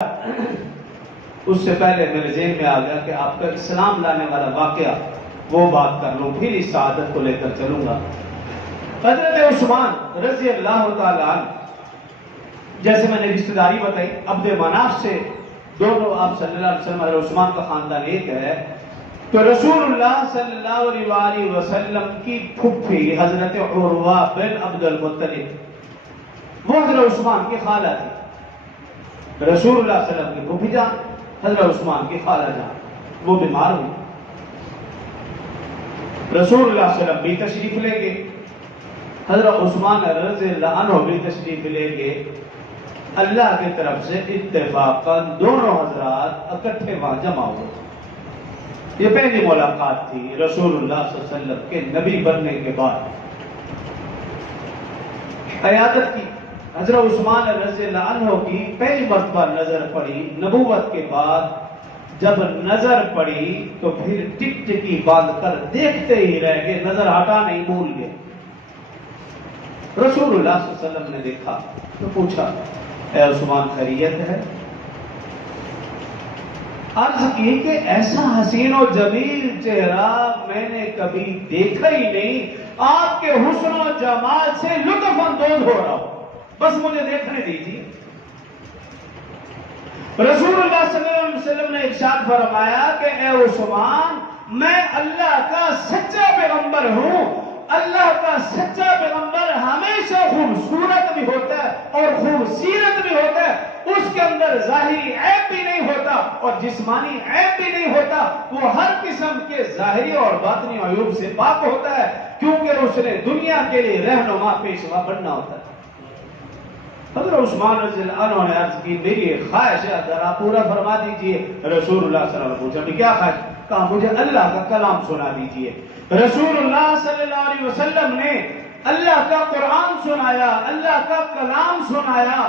اس سے پہلے میرے ذہن میں آ گیا کہ آپ کا اسلام لانے والا واقعہ وہ بات کر لوں، پھر اس سعادت کو لے کر چلوں گا۔ حضرت عثمان رضی اللہ تعالی عنہ، جیسے میں نے رشتہ داری بتائی، عبد مناف سے دونوں آپ صلی اللہ علیہ وسلم اور عثمان کا خاندان ایک ہے، تو رسول اللہ صلی اللہ علیہ وسلم کی پھپھی حضرت عروہ بن عبد المطلب وہ حضرت عثمان کی خالہ تھی۔ رسول اللہ صلی اللہ علیہ وسلم کی پھپھی جان حضرت عثمان کی خالہ جان وہ بیمار ہوئی، رسول اللہ صلی اللہ علیہ وسلم بھی تشریف لے گئے، حضرت عثمان رضی اللہ عنہ بھی تشریف لے گئے۔ اللہ کی طرف سے اتفاقاً دونوں حضرات اکٹھے وہاں جمع ہوئے۔ یہ پہلی ملاقات تھی رسول اللہ صلی اللہ علیہ وسلم کے نبی بننے کے بعد۔ عیادت کی حضرت عثمان رضی اللہ عنہ کی پہلی مرتبہ نظر پڑی نبوت کے بعد، جب نظر پڑی تو پھر ٹک ٹکی باندھ کر دیکھتے ہی رہ گئے، نظر ہٹا نہیں، بھول گئے۔ رسول اللہ صلی اللہ علیہ وسلم نے دیکھا تو پوچھا، اے عثمان خیریت ہے؟ عرض کی کہ ایسا حسین و جمیل چہرہ میں نے کبھی دیکھا ہی نہیں، آپ کے حسن و جمال سے لطف اندوز ہو رہا ہوں، بس مجھے دیکھنے دیجیے۔ رسول اللہ صلی اللہ علیہ وسلم نے ارشاد فرمایا کہ اے عثمان، میں اللہ کا سچا پیغمبر ہوں۔ اللہ کا سچا پیغمبر ہمیشہ خوبصورت بھی ہوتا ہے اور خوبصیرت بھی ہوتا ہے، اس کے اندر ظاہری عیب بھی نہیں ہوتا اور جسمانی عیب بھی نہیں ہوتا، وہ ہر قسم کے ظاہری اور باطنی عیوب سے پاک ہوتا ہے، کیونکہ اس نے دنیا کے لیے رہنما پیشوا بننا ہوتا ہے۔ حضرت عثمان رضی اللہ عنہ نے عرض کی، میری خواہش ہے ذرا پورا فرما دیجئے۔ رسول اللہ صلی اللہ علیہ وسلم نے پوچھا، بھی کیا خواہش؟ کہا مجھے اللہ کا کلام سنا دیجئے۔ رسول اللہ صلی اللہ علیہ وسلم نے اللہ کا قرآن سنایا، اللہ کا کلام سنایا۔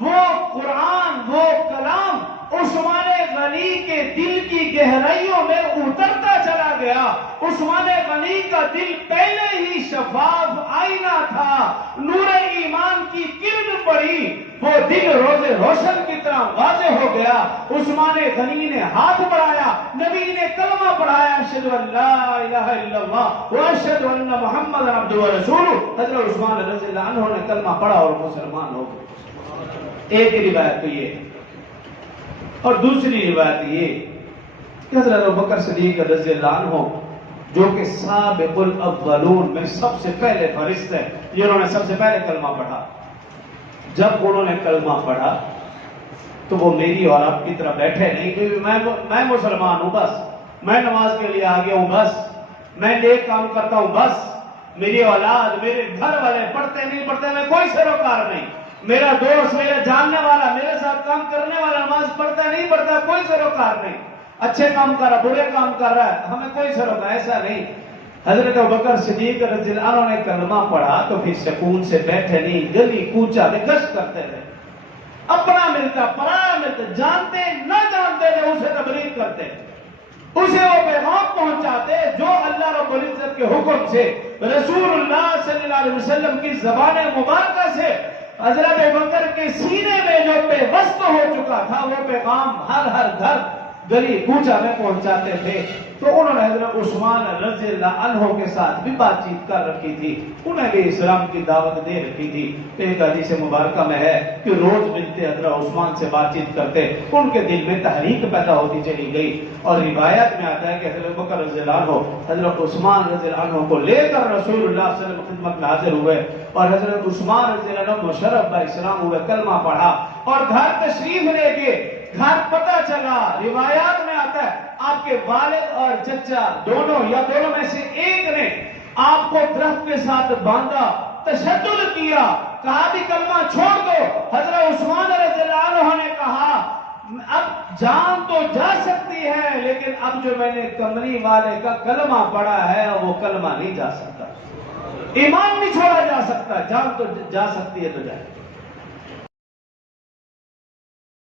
وہ قرآن، وہ کلام عثمان غنی کے دل کی گہرائیوں میں اترتا چلا گیا۔ عثمان غنی کا دل پہلے ہی شفاف آئینہ تھا، نور ایمان کی کرن پڑی، وہ دل روز روشن کی طرح واضح ہو گیا۔ عثمان غنی نے ہاتھ بڑھایا، نبی نے کلمہ پڑھایا، اشہد ان لا الہ الا اللہ واشہد ان محمد عبدہ ورسولہ۔ حضرت عثمان رضی اللہ عنہ نے کلمہ پڑھا اور مسلمان ہو گئے۔ ایک روایت تو یہ، اور دوسری روایت یہ کہ حضرت ابوبکر صدیق رضی اللہ عنہ جو کہ سابق الاولون میں سب سے پہلے فہرست ہے، جنہوں نے سب سے پہلے کلمہ پڑھا، جب انہوں نے کلمہ پڑھا تو وہ میری اور آپ کی طرح بیٹھے نہیں کہ میں مسلمان ہوں، بس میں نماز کے لیے آ گیا ہوں، بس میں نیک کام کرتا ہوں، بس میری اولاد میرے گھر والے پڑھتے نہیں پڑھتے میں کوئی سروکار نہیں، میرا دوست میرا جاننے والا میرے ساتھ کام کرنے والا نماز پڑھتا نہیں پڑھتا کوئی سروکار نہیں، اچھے کام کر رہا برے کام کر رہا ہے ہمیں کوئی سروکار، ایسا نہیں۔ حضرت ابوبکر صدیق رضی اللہ عنہ نے کلمہ پڑھا تو پھر سکون سے بیٹھے نہیں، گلی کوچہ میں گشت کرتے تھے، اپنا ملتا پرایا ملتا، جانتے نہ جانتے تھے اسے تبلیغ کرتے، اسے وہ پیغام پہنچاتے جو اللہ رب العزت کے حکم سے رسول اللہ صلی اللہ علیہ وسلم کی زبان مبارکہ سے حضرت ابوبکر کے سینے میں جو پیوست ہو چکا تھا، وہ پیغام ہر ہر گھر گلی کوچہ میں پہنچاتے تھے۔ تو انہوں نے حضرت عثمان رضی اللہ عنہ کے ساتھ بھی بات چیت کر رکھی تھی، انہیں بھی اسلام کی دعوت دے رکھی تھی۔ ایک حدیث مبارکہ میں ہے کہ روز ملتے حضرت عثمان سے بات چیت کرتے، ان کے دل میں تحریک پیدا ہوتی چلی گئی، اور روایت میں آتا ہے کہ حضرت ابوبکر رضی اللہ عنہ حضرت عثمان رضی اللہ عنہ کو لے کر رسول اللہ صلی اللہ علیہ وسلم کی خدمت میں حاضر ہوئے، اور حضرت عثمان رضی اللہ عنہ مشرف با اسلام ہوئے، کلمہ پڑھا اور گھر تشریف لے کے گھر پتہ چلا، روایات میں آتا ہے آپ کے والد اور چچا دونوں یا دونوں میں سے ایک نے آپ کو درخت کے ساتھ باندھا، تشدد کیا، کہا بھی کلمہ چھوڑ دو۔ حضرت عثمان رضی اللہ عنہ نے کہا اب جان تو جا سکتی ہے، لیکن اب جو میں نے کمری والے کا کلمہ پڑھا ہے وہ کلمہ نہیں جا سکتا، ایمان نہیں چھوڑا جا سکتا، جان تو جا سکتی ہے تو جائے۔